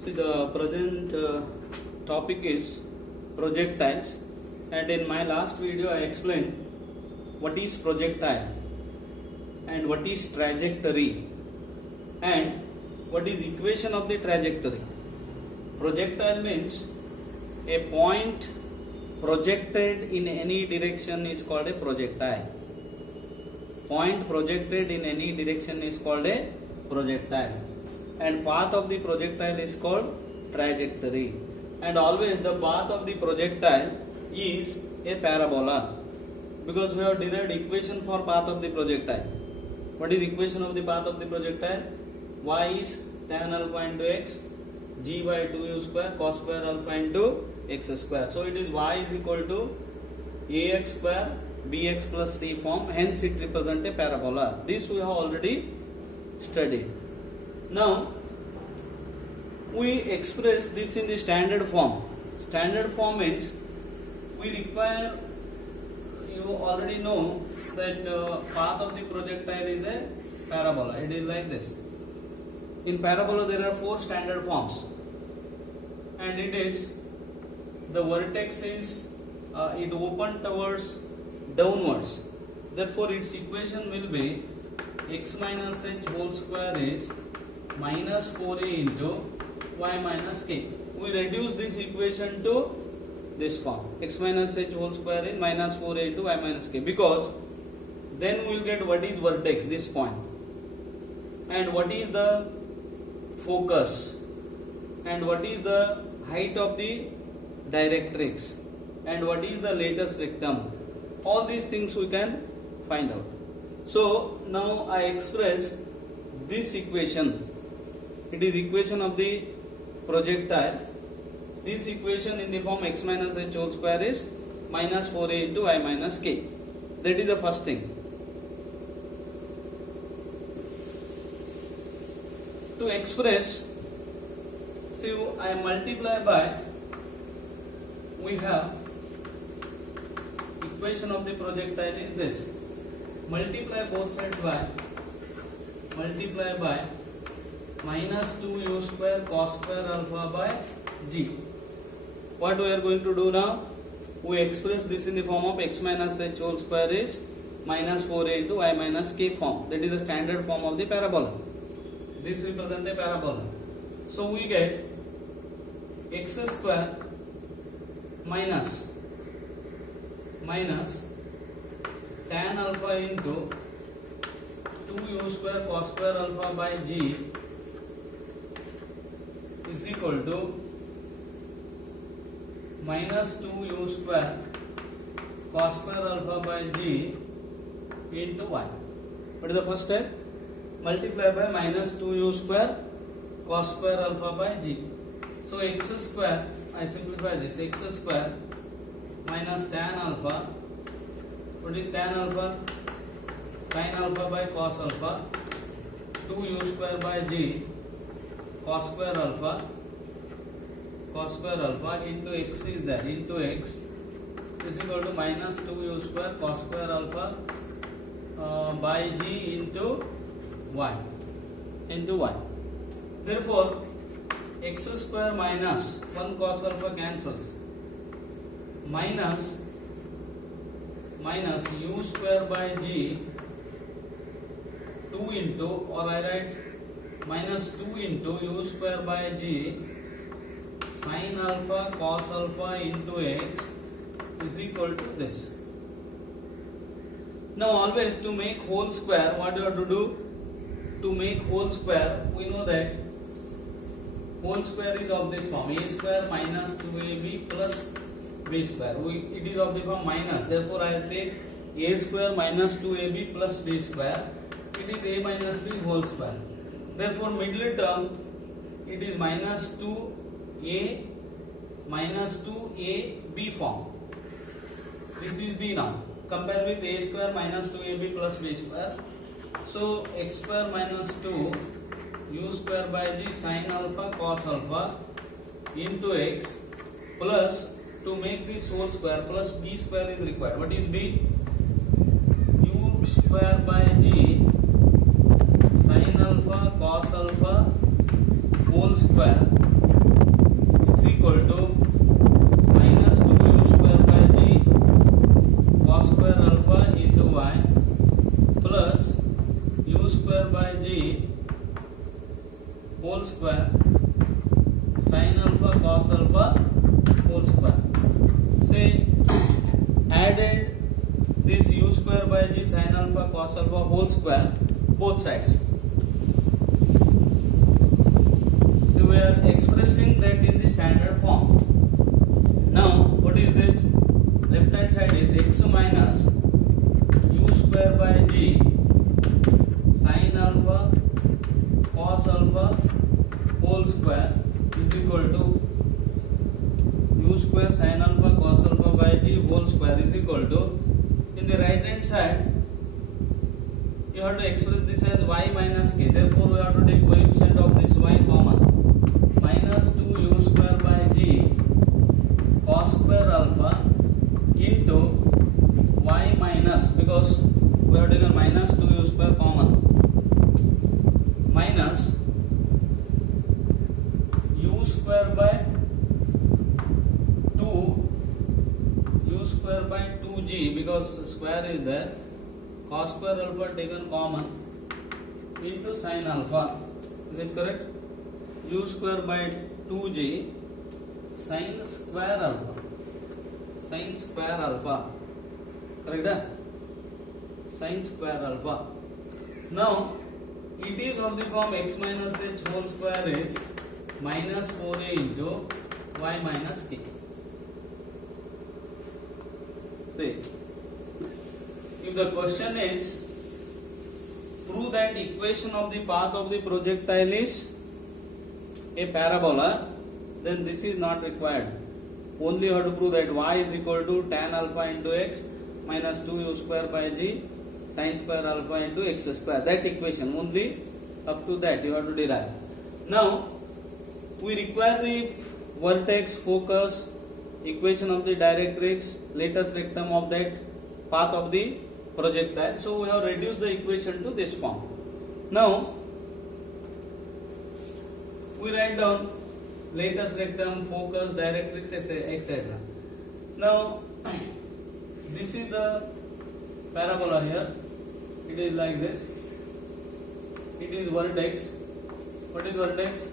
See, the present topic is projectiles, and in my last video I explained what is projectile and what is trajectory and what is equation of the trajectory. Projectile means a point projected in any direction is called a projectile. Point projected in any direction is called a projectile, and path of the projectile is called trajectory. And always the path of the projectile is a parabola, because we have derived equation for path of the projectile. What is equation of the path of the projectile? Y is tan alpha into x, g by 2u square cos square alpha into x square. So it is y is equal to ax square bx plus c form, hence it represents a parabola. This we have already studied. Now we express this in the standard form. Standard form means we require, you already know that path of the projectile is a parabola. It is like this. In parabola there are four standard forms, and it is the vertex is it open towards downwards. Therefore its equation will be x minus h whole square is minus 4a into y minus k. We reduce this equation to this form. X minus h whole square is minus 4a into y minus k, because then we will get what is vertex, this point, and what is the focus, and what is the height of the directrix, and what is the latus rectum. All these things we can find out. So now I express this equation. It is equation of the projectile. This equation in the form x minus h whole square is minus 4a into y minus k. That is the first thing. To express, see, I multiply by, we have equation of the projectile is this. Multiply both sides by, multiply by minus 2u square cos square alpha by g. What we are going to do now? We express this in the form of x minus h whole square is minus 4a into y minus k form. That is the standard form of the parabola. This represents a parabola. So we get x square minus tan alpha into 2u square cos square alpha by g is equal to minus 2u square cos square alpha by g into y. What is the first step? Multiply by minus 2u square cos square alpha by g. So x square, I simplify this, x square minus tan alpha. What is tan alpha? Sin alpha by cos alpha, 2u square by g cos square alpha into x is there, into x is equal to minus 2u square cos square alpha by g into y. Therefore x square minus 1 cos alpha cancels, minus u square by g 2 into, or I write minus 2 into u square by g sin alpha cos alpha into x is equal to this. Now always to make whole square, what you have to do? To make whole square, we know that whole square is of this form, a square minus 2ab plus b square. It is of the form minus, therefore I take a square minus 2ab plus b square. It is a minus b whole square. Therefore middle term, it is minus 2a minus 2ab form. This is b now. Compare with a square minus 2ab plus b square. So x square minus 2 u square by g sin alpha cos alpha into x, plus, to make this whole square, plus b square is required. What is b? U square by g sin alpha cos alpha whole square equal to minus 2u square by g cos square alpha into y plus u square by g whole square sin alpha cos alpha whole square. Say added this u square by g sin alpha cos alpha whole square both sides. So we are expressing that in the standard form. Now what is this? Left hand side is x minus u square by g sin alpha cos alpha whole square is equal to u square sin alpha cos alpha by g whole square is equal to, in the right hand side you have to express this as y minus k. Therefore we have to take coefficient of this y common. Minus 2u square by g cos square alpha into y minus, because we have taken minus 2u square common, minus u square by 2 u square by 2g, because square is there, cos square alpha taken common into sin alpha. Is it correct? U square by 2g sin square alpha. Sin square alpha. Correct? Sin square alpha. Now it is of the form x minus h whole square is minus 4a into y minus k. See, if the question is prove that equation of the path of the projectile is a parabola, then this is not required. Only you have to prove that y is equal to tan alpha into x minus 2u square by g sin square alpha into x square. That equation only, up to that you have to derive. Now we require the vertex, focus, equation of the directrix, latest rectum of that path of the projectile. So we have reduced the equation to this form. Now we write down latest rectum, focus, directrix, etc. Now this is the parabola here. It is like this. It is vertex. What is vertex?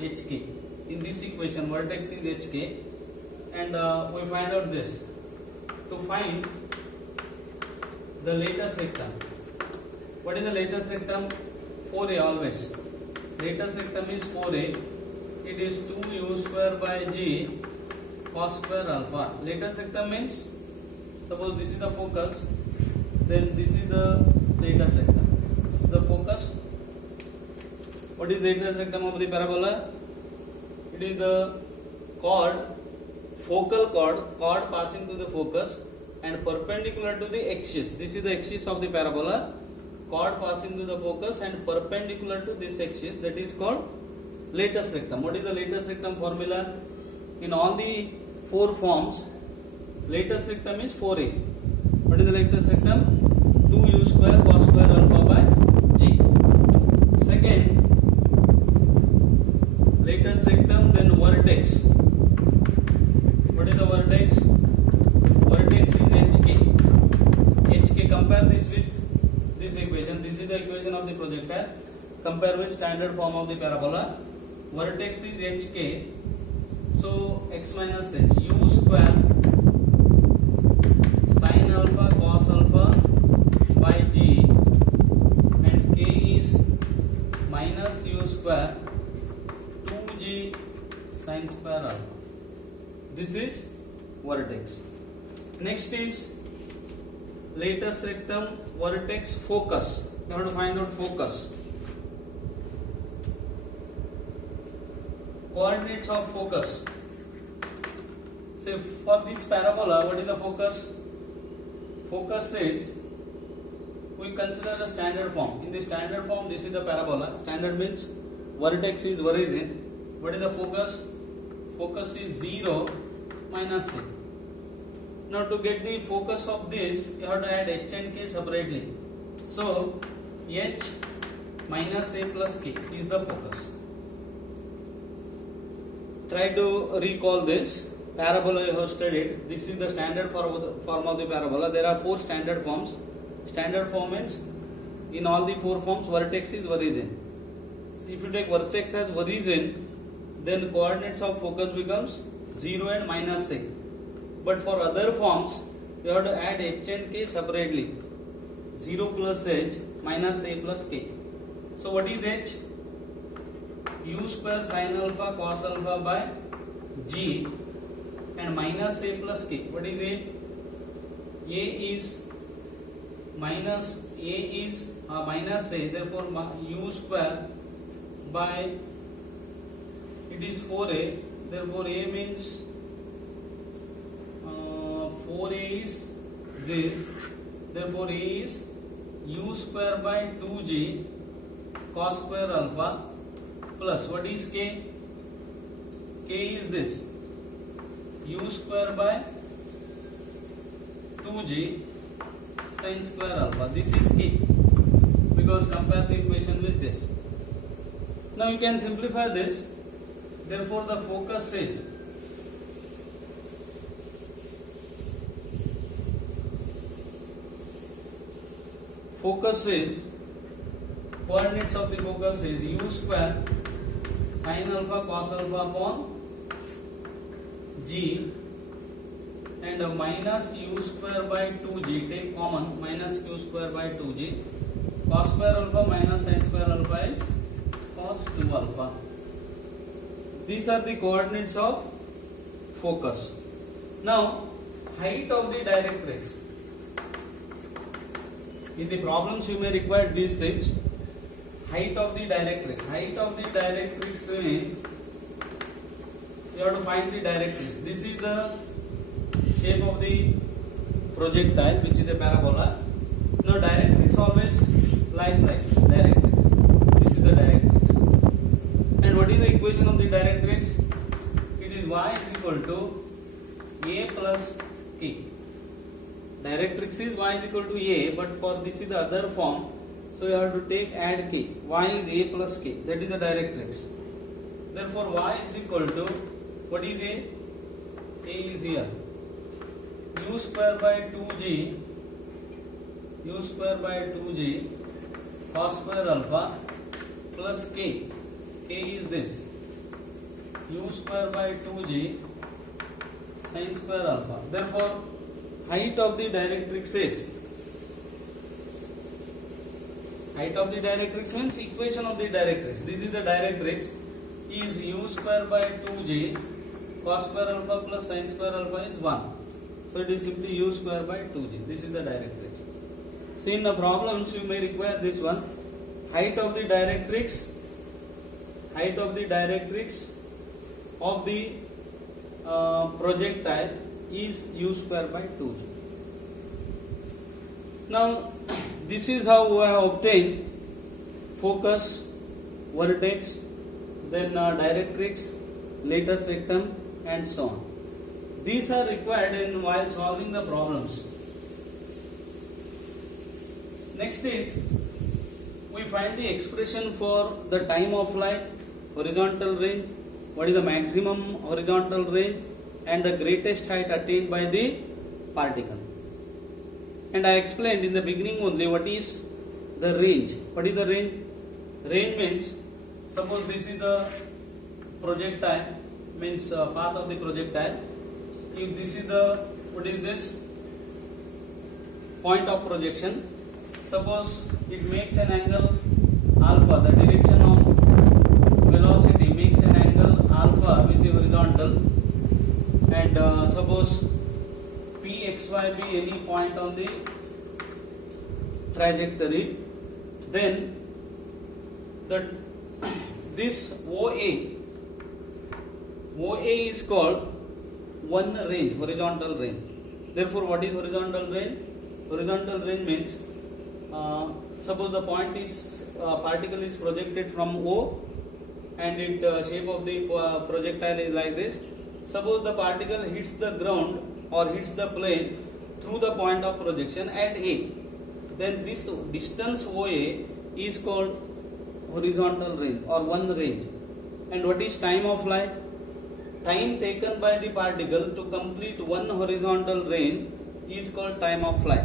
HK. In this equation, vertex is HK, and we find out this. To find the latest rectum. What is the latest rectum? 4a always. Latest rectum is 4a. It is 2u square by g cos square alpha. Latest rectum means, suppose this is the focus, then this is the latest rectum. This is the focus. What is the latest rectum of the parabola? It is the chord, focal chord passing to the focus and perpendicular to the axis. This is the axis of the parabola. Chord passing to the focus and perpendicular to this axis, that is called latest rectum. What is the latest rectum formula? In all the four forms, latest rectum is 4a. What is the latest rectum? 2u square cos square alpha by g. Second, latest rectum, then vertex. What is the vertex? Vertex is HK. HK, compare this with this equation. This is the equation of the projectile. Compare with standard form of the parabola. Vertex is HK. So x minus h, u square sin alpha cos alpha by g, and k is minus u square 2g sin square alpha. This is vertex. Next is latest rectum, vertex, focus. You have to find out focus. Coordinates of focus. Say for this parabola, what is the focus? Focus is, we consider a standard form. In the standard form, this is the parabola. Standard means vertex is origin. What is the focus? Focus is 0 minus a. Now to get the focus of this, you have to add h and k separately. So h minus a plus k is the focus. try to recall this parabola you have studied. This is the standard form of the parabola. There are 4 standard forms. Standard form means in all the 4 forms vertex is origin. So if you take vertex as origin, then the coordinates of focus becomes 0 and minus a. But for other forms, you have to add h and k separately. 0 plus h minus a plus k. So what is h? U square sin alpha cos alpha by g and minus a plus k. What is a? A is minus a, therefore u square by, it is 4a, therefore a means 4a is this, therefore a is u square by 2g cos square alpha plus, what is k? K is this, u square by 2g sin square alpha. This is k, because compare the equation with this. Now you can simplify this. Therefore the focus is coordinates of the focus is u square sin alpha cos alpha upon g and minus u square by 2g, take common, minus q square by 2g, cos square alpha minus sin square alpha is cos 2 alpha. These are the coordinates of focus. Now height of the directrix. In the problems you may require these things. Height of the directrix. Height of the directrix means you have to find the directrix. This is the shape of the projectile, which is a parabola. Now directrix always lies like this. Directrix. This is the directrix. And what is the equation of the directrix? It is y is equal to a plus k. Directrix is y is equal to a, but for this is the other form, so you have to take add k. Y is a plus k. That is the directrix. Therefore y is equal to, what is a? A is here. U square by 2g cos square alpha plus k. K is this, u square by 2g sin square alpha. Therefore height of the directrix is, height of the directrix means equation of the directrix. This is the directrix, is u square by 2g cos square alpha plus sin square alpha is 1. So it is simply u square by 2g. This is the directrix. See, in the problems you may require this one. Height of the directrix of the projectile is u square by 2g. Now this is how we have obtained focus, vertex, then directrix, latus rectum and so on. These are required in while solving the problems. Next is, we find the expression for the time of flight, horizontal range, what is the maximum horizontal range and the greatest height attained by the particle. And I explained in the beginning only what is the range. What is the range? Range means, suppose this is the projectile, means path of the projectile. If this is the, what is this? Point of projection. Suppose it makes an angle alpha, the direction of velocity makes an angle alpha with the horizontal, and suppose pxy be any point on the trajectory, then this OA is called one range, horizontal range. Therefore, what is horizontal range? Horizontal range means, suppose the point is, particle is projected from O and it shape of the projectile is like this. Suppose the particle hits the ground or hits the plane through the point of projection at A, then this distance OA is called horizontal range or one range. And what is time of flight? time taken by the particle to complete one horizontal range is called time of flight.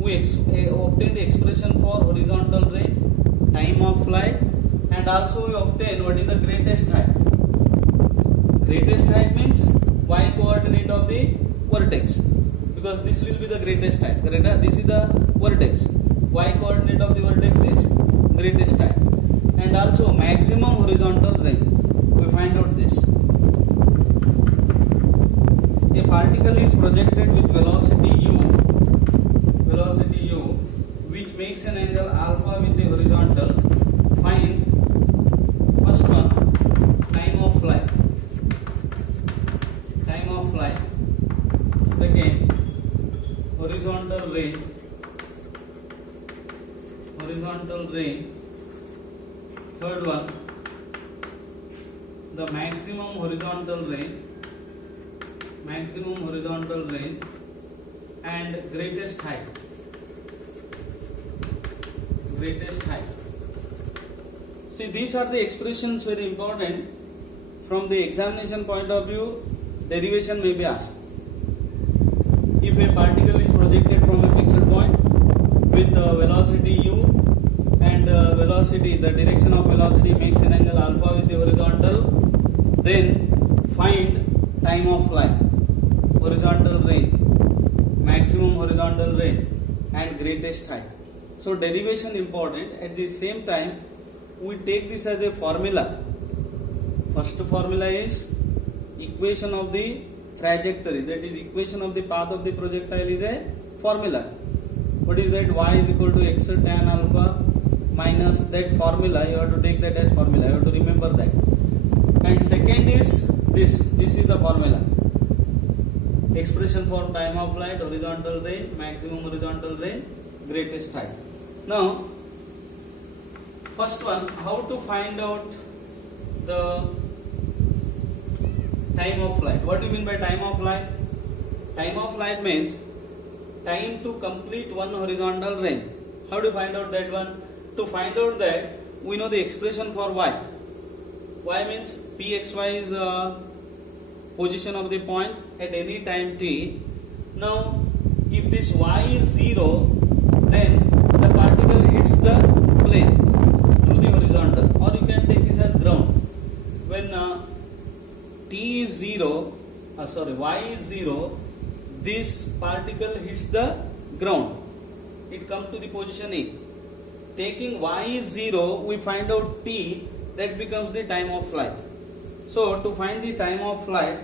We obtain the expression for horizontal range, time of flight, and also we obtain what is the greatest height. Greatest height means y coordinate of the vertex, because this will be the greatest height. This is the vertex. Y coordinate of the vertex is greatest height, and also maximum horizontal range. We find out this. A particle is projected with velocity u, which makes an angle alpha with the horizontal. Find first one, time of flight. Time of flight. Second, horizontal range. Horizontal range. Third one, the maximum horizontal range. Maximum horizontal range and greatest height. Greatest height. See, these are the expressions very important. From the examination point of view, derivation may be asked. If a particle is projected from a fixed point with velocity u, and velocity, the direction of velocity makes an angle alpha with the horizontal, then find time of flight, horizontal range, maximum horizontal range, and greatest height. So derivation important. At the same time, we take this as a formula. First formula is equation of the trajectory, that is equation of the path of the projectile is a formula. What is that? Y is equal to x tan alpha minus that formula. You have to take that as formula. You have to remember that. And second is this is the formula. Expression for time of flight, horizontal range, maximum horizontal range, greatest height. Now, first one, how to find out the time of flight. What do you mean by time of flight? Time of flight means time to complete one horizontal range. How do you find out that one? To find out that, we know the expression for y. Y means pxy is position of the point at any time t. Now, if this y is 0, then the particle hits the plane through the horizontal, or you can take this as ground. When t is 0, y is 0, this particle hits the ground. It comes to the position A. Taking y is 0, we find out t, that becomes the time of flight. So, to find the time of flight,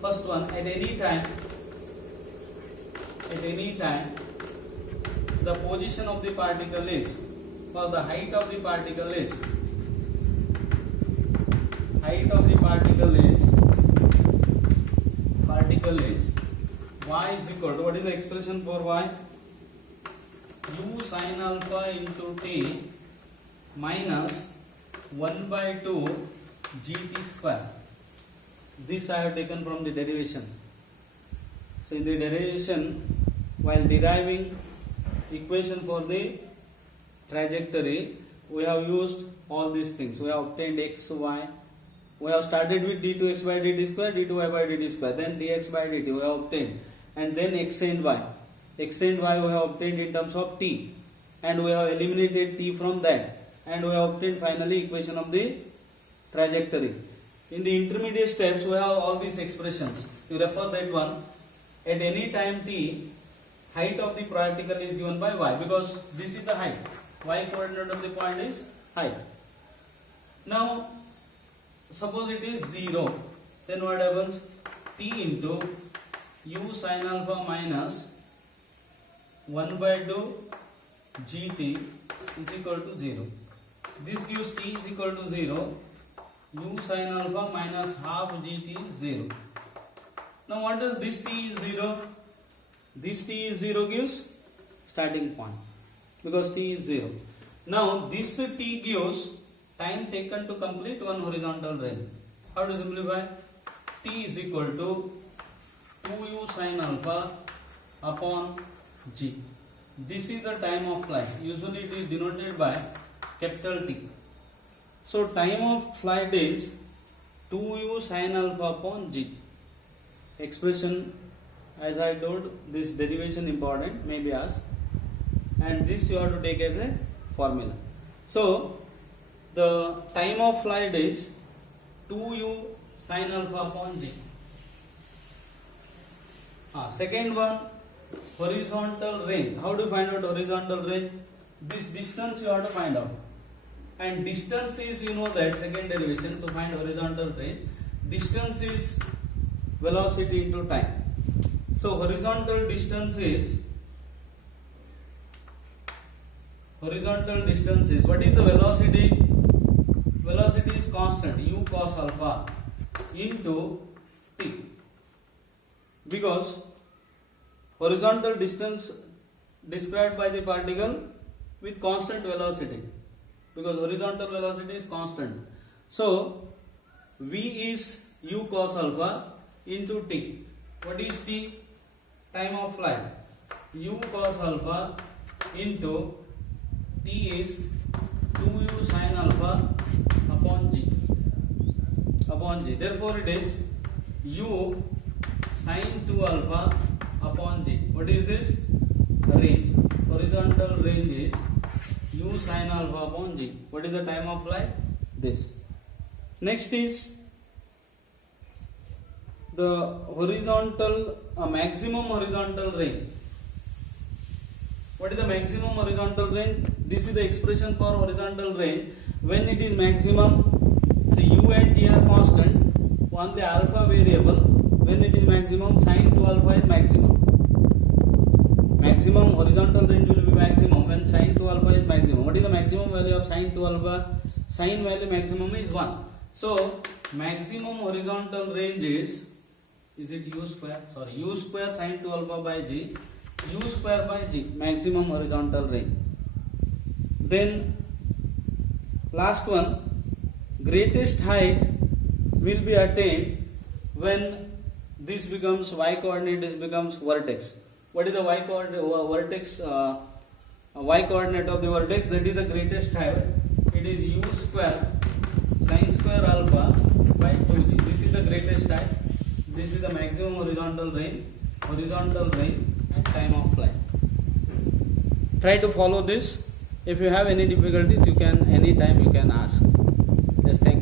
first one, at any time, the position of the particle is, or the height of the particle is, y is equal to, what is the expression for y? U sin alpha into t minus 1 by 2 gt square. This I have taken from the derivation. So in the derivation, while deriving equation for the trajectory, we have used all these things. We have obtained x, y. We have started with d2x by dt square, d2y by dt square, then dx by dt we have obtained, and then x and y. X and y we have obtained in terms of t, and we have eliminated t from that, and we have obtained finally equation of the trajectory. In the intermediate steps, we have all these expressions. You refer that one. At any time t, height of the particle is given by y, because this is the height. Y coordinate of the point is height. Now, suppose it is 0, then what happens? T into u sin alpha minus 1 by 2 gt is equal to 0. This gives t is equal to 0. U sin alpha minus half gt is 0. Now what does this t is 0? This t is 0 gives starting point, because t is 0. Now this t gives time taken to complete one horizontal range. How to simplify? T is equal to 2u sin alpha upon g. This is the time of flight. Usually it is denoted by capital T. So time of flight is 2u sin alpha upon g. Expression, as I told, this derivation important, may be asked, and this you have to take as a formula. So the time of flight is 2u sin alpha upon g. Second one, horizontal range. How do you find out horizontal range? This distance you have to find out, and distance is, you know that second derivation to find horizontal range, distance is velocity into time. So horizontal distance is what is the velocity? Velocity is constant, u cos alpha into t, because horizontal distance described by the particle with constant velocity, because horizontal velocity is constant. So v is u cos alpha into t. What is t? Time of flight. U cos alpha into t is 2u sin alpha upon g. Therefore it is u sin 2 alpha upon g. What is this? Range. Horizontal range is u sin alpha upon g. What is the time of flight? This. Next is the horizontal maximum horizontal range. What is the maximum horizontal range? This is the expression for horizontal range. When it is maximum, say u and g are constant on the alpha variable. When it is maximum, sin 2 alpha is maximum. Maximum horizontal range will be maximum when sin 2 alpha is maximum. What is the maximum value of sin 2 alpha? Sin value maximum is 1. So maximum horizontal range is it u square? Sorry, u square sin 2 alpha by g, u square by g, maximum horizontal range. Then last one, greatest height will be attained when this becomes y coordinate, this becomes vertex. What is the y coordinate? Vertex, y coordinate of the vertex, that is the greatest height. It is u square sin square alpha by 2g. This is the greatest height. This is the maximum horizontal range, and time of flight. Try to follow this. If you have any difficulties, you can anytime you can ask. Yes, thank you.